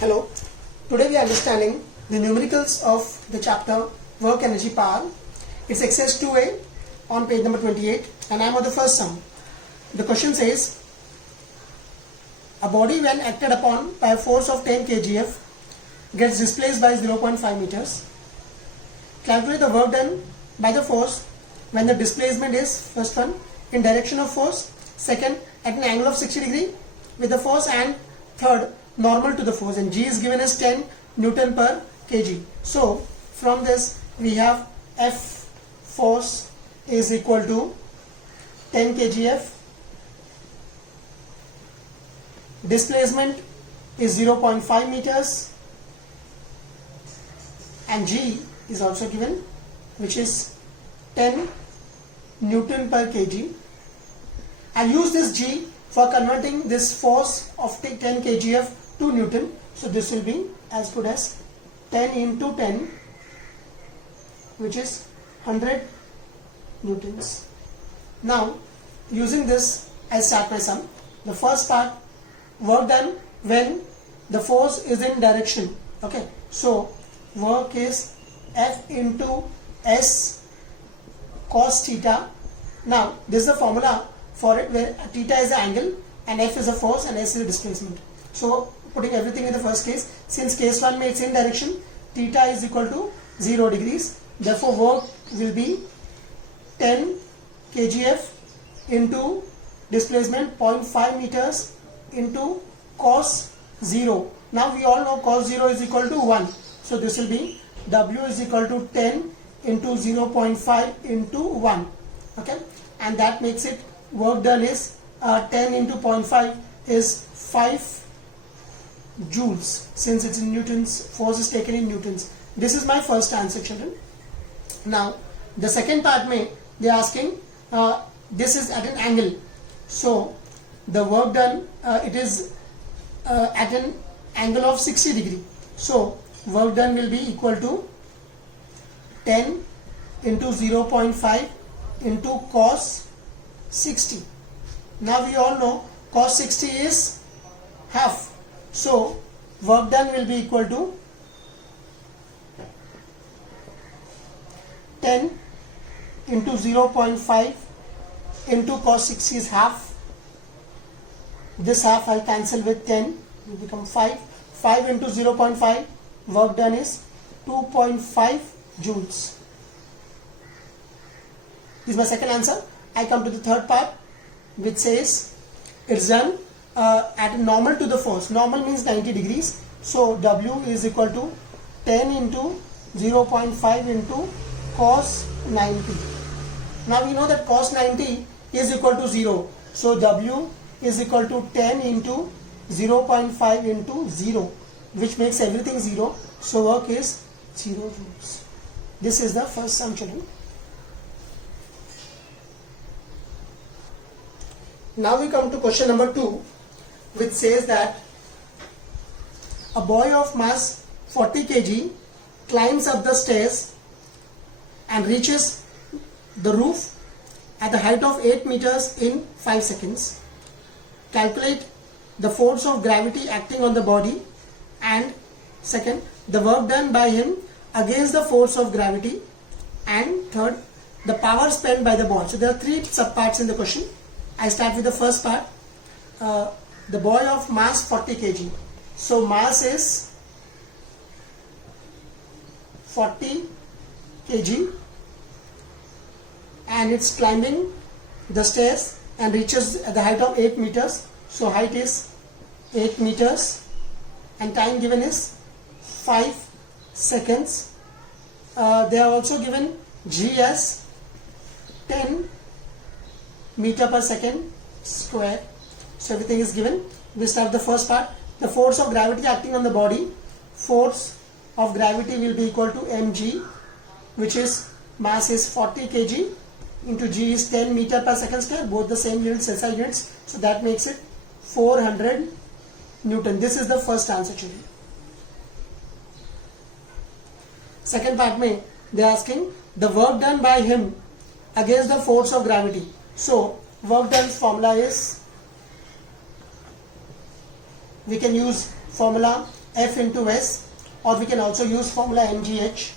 Hello, today we are understanding the numericals of the chapter Work Energy Power. It's exercise 2A on page number 28 and I am on the first sum. The question says, a body when acted upon by a force of 10 kgf gets displaced by 0.5 meters. Calculate the work done by the force when the displacement is, first one, in direction of force, second, at an angle of 60 degree with the force, and third, normal to the force, and G is given as 10 Newton per kg. So from this we have F force is equal to 10 kgf, displacement is 0.5 meters, and G is also given, which is 10 Newton per kg. I'll use this G for converting this force of 10 kgf to Newton. So this will be as good as 10 into 10, which is 100 newtons. Now using this, I start my sum. The first part, work done when the force is in direction. Okay, so work is F into S cos theta. Now this is the formula for it, where theta is the angle and F is the force and S is the displacement. So putting everything in the first case, since case 1 makes in direction, theta is equal to 0 degrees. Therefore work will be 10 kgf into displacement 0.5 meters into cos 0. Now we all know cos 0 is equal to 1. So this will be W is equal to 10 into 0.5 into 1. Okay, and that makes it work done is 10 into 0.5 is 5 joules, since it's in newtons, force is taken in newtons. This is my first answer, children. Now the second part they are asking, this is at an angle, so the work done it is at an angle of 60 degree. So work done will be equal to 10 into 0.5 into cos 60. Now we all know cos 60 is half. So work done will be equal to 10 into 0.5 into cos 60 is half. This half I'll cancel with 10, it will become 5. 5 into 0.5, work done is 2.5 joules. This is my second answer. I come to the third part, which says it's done at normal to the force. Normal means 90 degrees. So W is equal to 10 into 0.5 into cos 90. Now we know that cos 90 is equal to 0. So W is equal to 10 into 0.5 into 0, which makes everything 0. So work is 0 joules. This is the first sum, children. Now we come to question number 2, which says that a boy of mass 40 kg climbs up the stairs and reaches the roof at the height of 8 meters in 5 seconds. Calculate the force of gravity acting on the body, and second, the work done by him against the force of gravity, and third, the power spent by the boy. So there are 3 subparts in the question. I start with the first part. The boy of mass 40 kg. So mass is 40 kg and it's climbing the stairs and reaches at the height of 8 meters. So height is 8 meters and time given is 5 seconds. They are also given G as 10 meter per second square. So everything is given. We start the first part. The force of gravity acting on the body. Force of gravity will be equal to mg, which is mass is 40 kg into G is 10 meter per second square, both the same units, SI units. So that makes it 400 Newton. This is the first answer, children. Second part they are asking the work done by him against the force of gravity. So work done's formula is, we can use formula F into S, or we can also use formula mgh,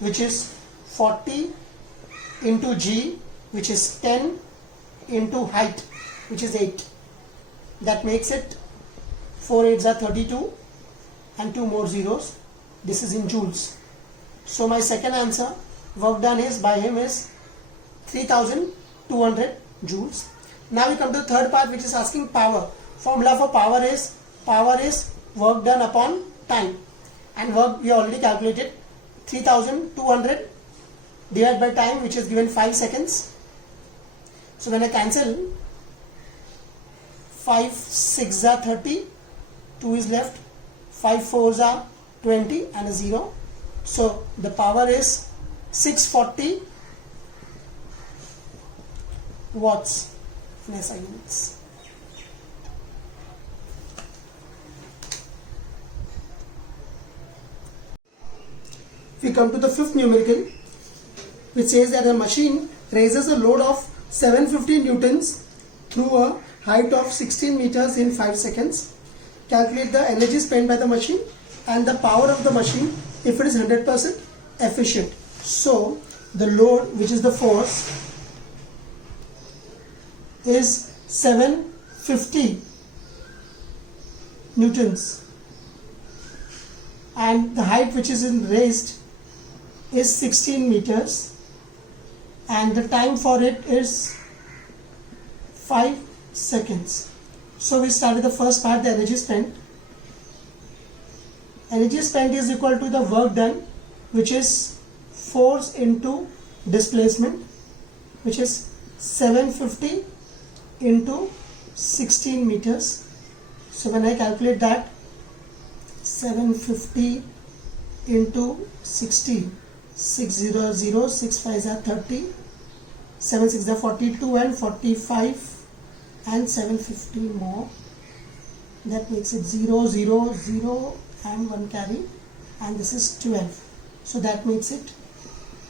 which is 40 into G, which is 10 into height, which is 8. That makes it 4 8s are 32 and 2 more zeros. This is in joules. So my second answer, work done is by him is 3200 joules. Now we come to the third part, which is asking power. Formula for power is work done upon time, and work we already calculated, 3200 divided by time, which is given 5 seconds. So when I cancel, 5 6s are 30, 2 is left, 5 4s are 20 and a 0. So the power is 640 watts in SI units. We come to the fifth numerical, which says that a machine raises a load of 750 newtons through a height of 16 meters in 5 seconds. Calculate the energy spent by the machine and the power of the machine if it is 100% efficient. So the load, which is the force, is 750 newtons, and the height which is raised is 16 meters, and the time for it is 5 seconds. So we start with the first part, the energy spent. Energy spent is equal to the work done, which is force into displacement, which is 750 into 16 meters. So when I calculate that, 750 into 16, 600, 6 5s are 30, 7 6 are 42 and 45, and 750 more. That makes it 0 0 0 and 1 carry, and this is 12. So that makes it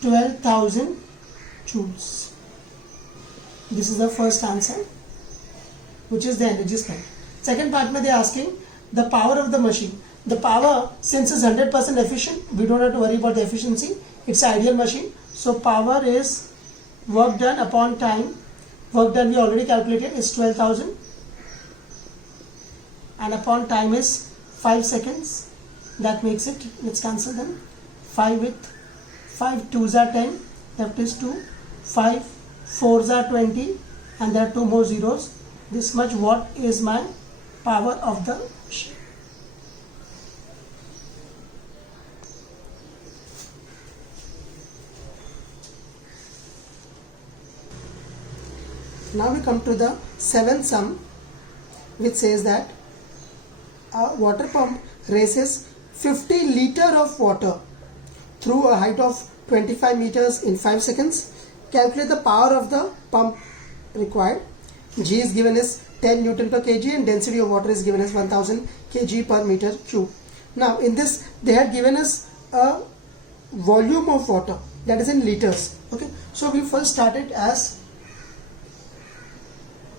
12,000 joules. This is the first answer, which is the energy spent. Second part, they are asking the power of the machine. The power, since it's 100% efficient, we don't have to worry about the efficiency. It's an ideal machine. So power is work done upon time. Work done we already calculated is 12,000, and upon time is 5 seconds. That makes it, let's cancel them. 5 with 5 2s are 10, left is 2, 5 4s are 20, and there are 2 more zeros. This much watt is my power of the machine. Now we come to the seventh sum, which says that a water pump raises 50 liters of water through a height of 25 meters in 5 seconds. Calculate the power of the pump required. G is given as 10 Newton per kg and density of water is given as 1000 kg per meter cube. Now in this they had given us a volume of water, that is in liters. Okay, so we first started as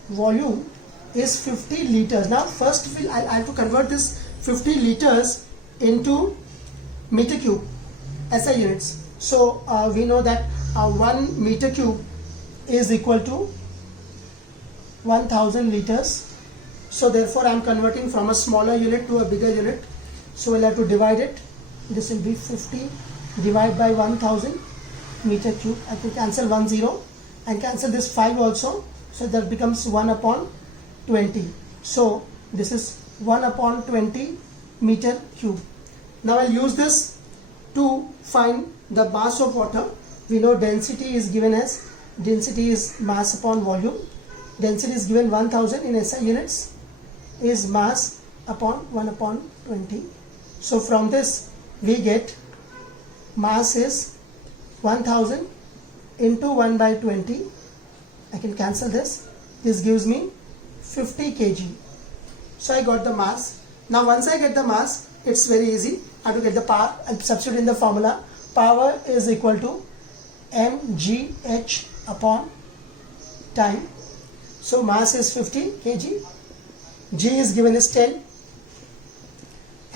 volume is 50 liters. Now first I have to convert this 50 liters into meter cube SI units. So we know that 1 meter cube is equal to 1000 liters. So therefore I am converting from a smaller unit to a bigger unit. So we'll have to divide it. This will be 50 divided by 1000 meter cube. I can cancel 1 0 and cancel this 5 also. So that becomes 1 upon 20. So this is 1 upon 20 meter cube. Now I'll use this to find the mass of water. We know density is given as, density is mass upon volume. Density is given 1000 in SI units is mass upon 1 upon 20. So from this we get mass is 1000 into 1 by 20. I can cancel this. This gives me 50 kg. So I got the mass. Now once I get the mass, it's very easy. I have to get the power. I'll substitute in the formula. Power is equal to mgh upon time. So mass is 50 kg. G is given as 10.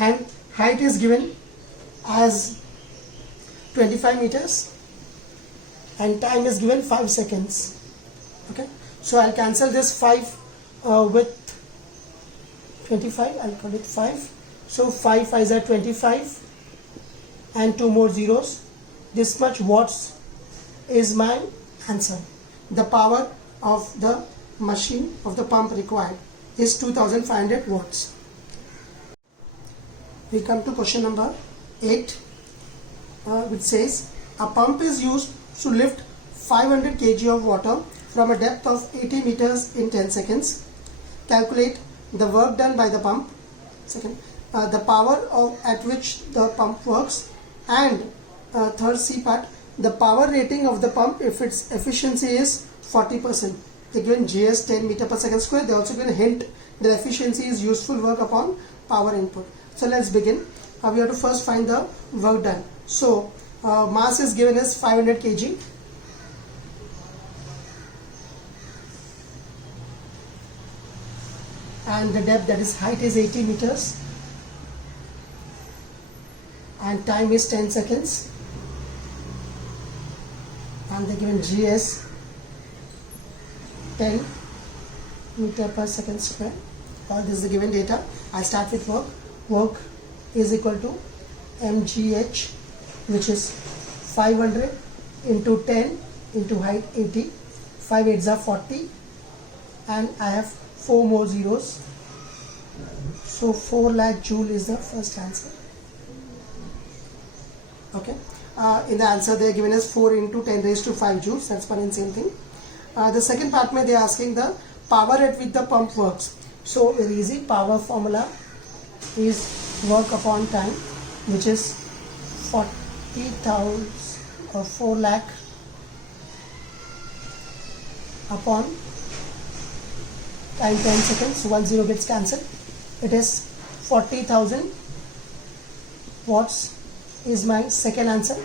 and height is given as 25 meters and time is given 5 seconds. Okay, so I'll cancel this 5 with 25, I'll call it 5. So 5 5s are 25 and 2 more zeros. This much watts is my answer. The power of the machine, of the pump required is 2500 watts. We come to question number 8, which says a pump is used to lift 500 kg of water from a depth of 80 meters in 10 seconds. Calculate the work done by the pump. Second, the power at which the pump works, and third C part, the power rating of the pump if its efficiency is 40%. They given GS 10 meter per second square. They also given a hint that efficiency is useful work upon power input. So let's begin. We have to first find the work done. So mass is given as 500 kg. And the depth, that is height, is 80 meters. And time is 10 seconds. And they given GS 10 meter per second square. All this is the given data. I start with work. Work is equal to mgh, which is 500 into 10 into height 80. 5 8s are 40, and I have 4 more zeros. So 4 lakh joule is the first answer. Okay. In the answer they are given as 4 into 10 raised to 5 joules. That's one and same thing. The second part they are asking the power at which the pump works. So very easy. Power formula is work upon time, which is 40,000 or 4 lakh upon time 10 seconds. 1 0 gets cancelled. It is 40,000 watts is my second answer.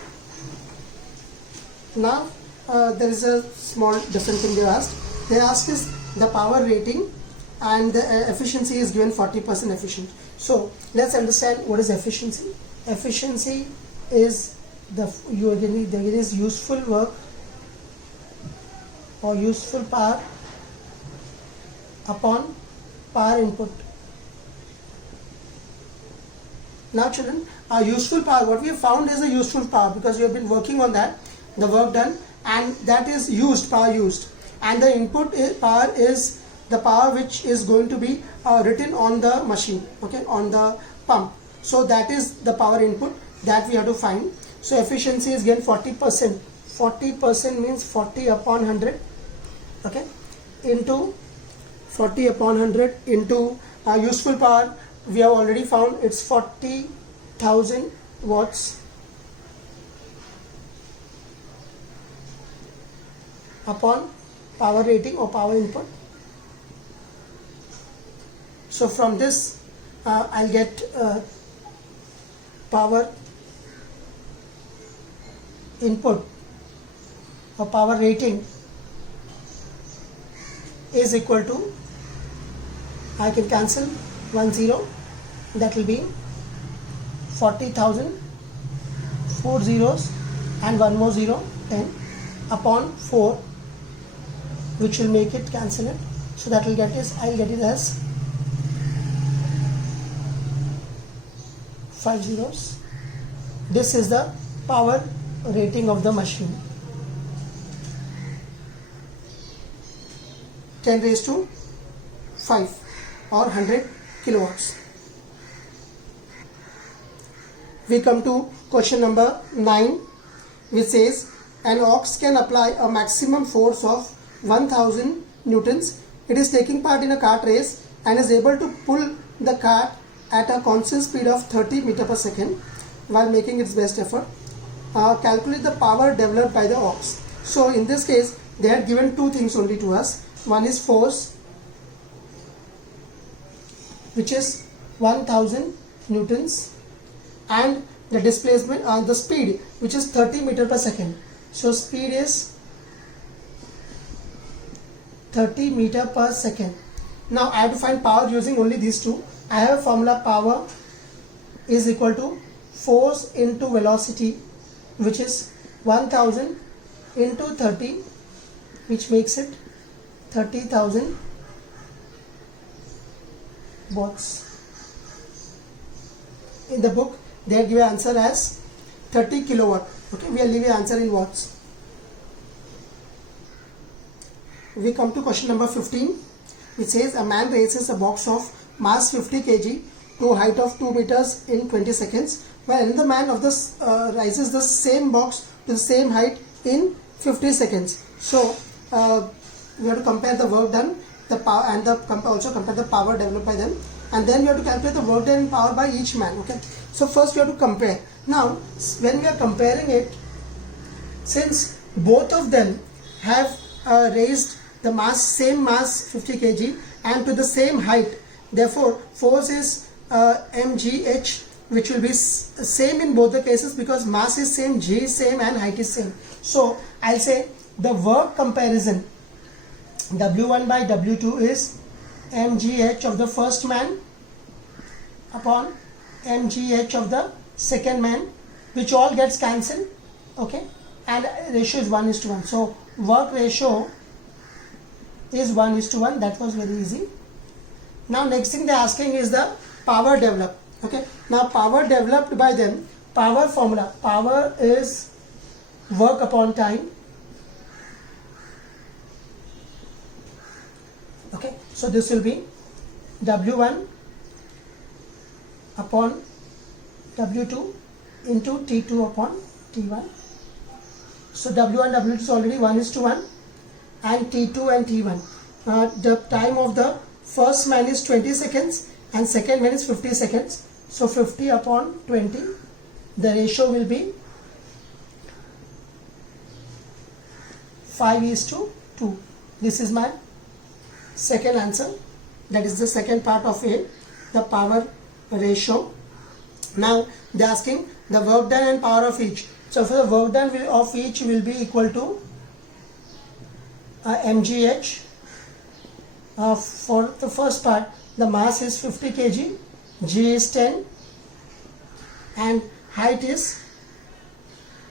Now there is a small different thing they asked. They asked is the power rating, and the efficiency is given 40% efficient. So let's understand what is efficiency. Efficiency is there is useful work or useful power upon power input. Now children, our useful power, what we have found is a useful power, because we have been working on that, the work done, and that is used, power used, and the input power is the power which is going to be written on the machine, okay, on the pump. So that is the power input that we have to find. So efficiency is given 40%. 40% means 40 upon 100, okay, into 40 upon 100 into useful power. We have already found it's 40,000 watts upon power rating or power input. So from this I'll get power input or power rating is equal to, I can cancel 1 0, that will be 40,000, 4 zeros and 1 more 0, 10 upon 4, which will make it cancel it. So that will get is, I'll get it as 5 zeros. This is the power rating of the machine. 10 raised to 5 or 100 kilowatts. We come to question number 9, which says an ox can apply a maximum force of 1000 newtons. It is taking part in a cart race and is able to pull the cart at a constant speed of 30 meters per second while making its best effort. Calculate the power developed by the ox. So in this case they had given two things only to us. One is force, which is 1000 newtons, and the displacement, the speed, which is 30 meters per second. So speed is 30 meters per second. Now I have to find power using only these two. I have a formula, power is equal to force into velocity, which is 1000 into 30, which makes it 30,000 watts. In the book they give answer as 30 kilowatt. Okay, we are leaving answer in watts. We come to question number 15, which says a man raises a box of mass 50 kg to a height of 2 meters in 20 seconds, while another man of this raises the same box to the same height in 50 seconds. So we have to compare the work done, the power, and also compare the power developed by them, and then we have to calculate the work done in power by each man. Okay, so first we have to compare. Now when we are comparing it, since both of them have raised the same mass 50 kg and to the same height, therefore force is mgh, which will be same in both the cases because mass is same, g is same, and height is same. So I'll say the work comparison W1 by W2 is mgh of the first man upon mgh of the second man, which all gets cancelled. Okay, and ratio is 1:1. So work ratio is 1:1. That was very easy. Now next thing they're asking is the power developed. Okay, now power developed by them, power formula, power is work upon time. Okay, so this will be W1 upon W2 into T2 upon T1. So W1, W2 is already 1:1, and T2 and T1. The time of the first man is 20 seconds and second man is 50 seconds. So 50 upon 20, the ratio will be 5:2. This is my second answer. That is the second part of it, the power ratio. Now they are asking the work done and power of each. So for the work done of each will be equal to mgh. For the first part, the mass is 50 kg, g is 10, and height is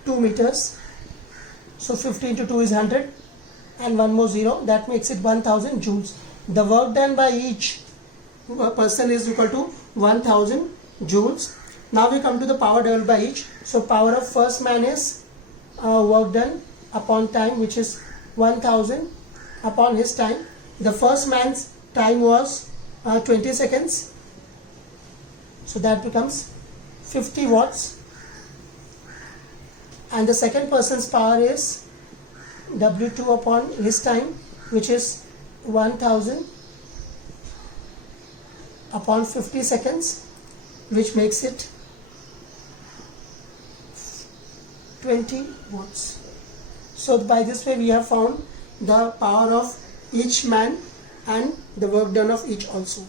2 meters. So 50 into 2 is 100, and one more 0, that makes it 1000 joules. The work done by each person is equal to 1000 joules. Now we come to the power developed by each. So power of first man is work done upon time, which is 1000 upon his time. The first man's time was 20 seconds, so that becomes 50 watts, and the second person's power is W2 upon his time, which is 1000 upon 50 seconds, which makes it 20 watts. So by this way we have found the power of each man and the work done of each also.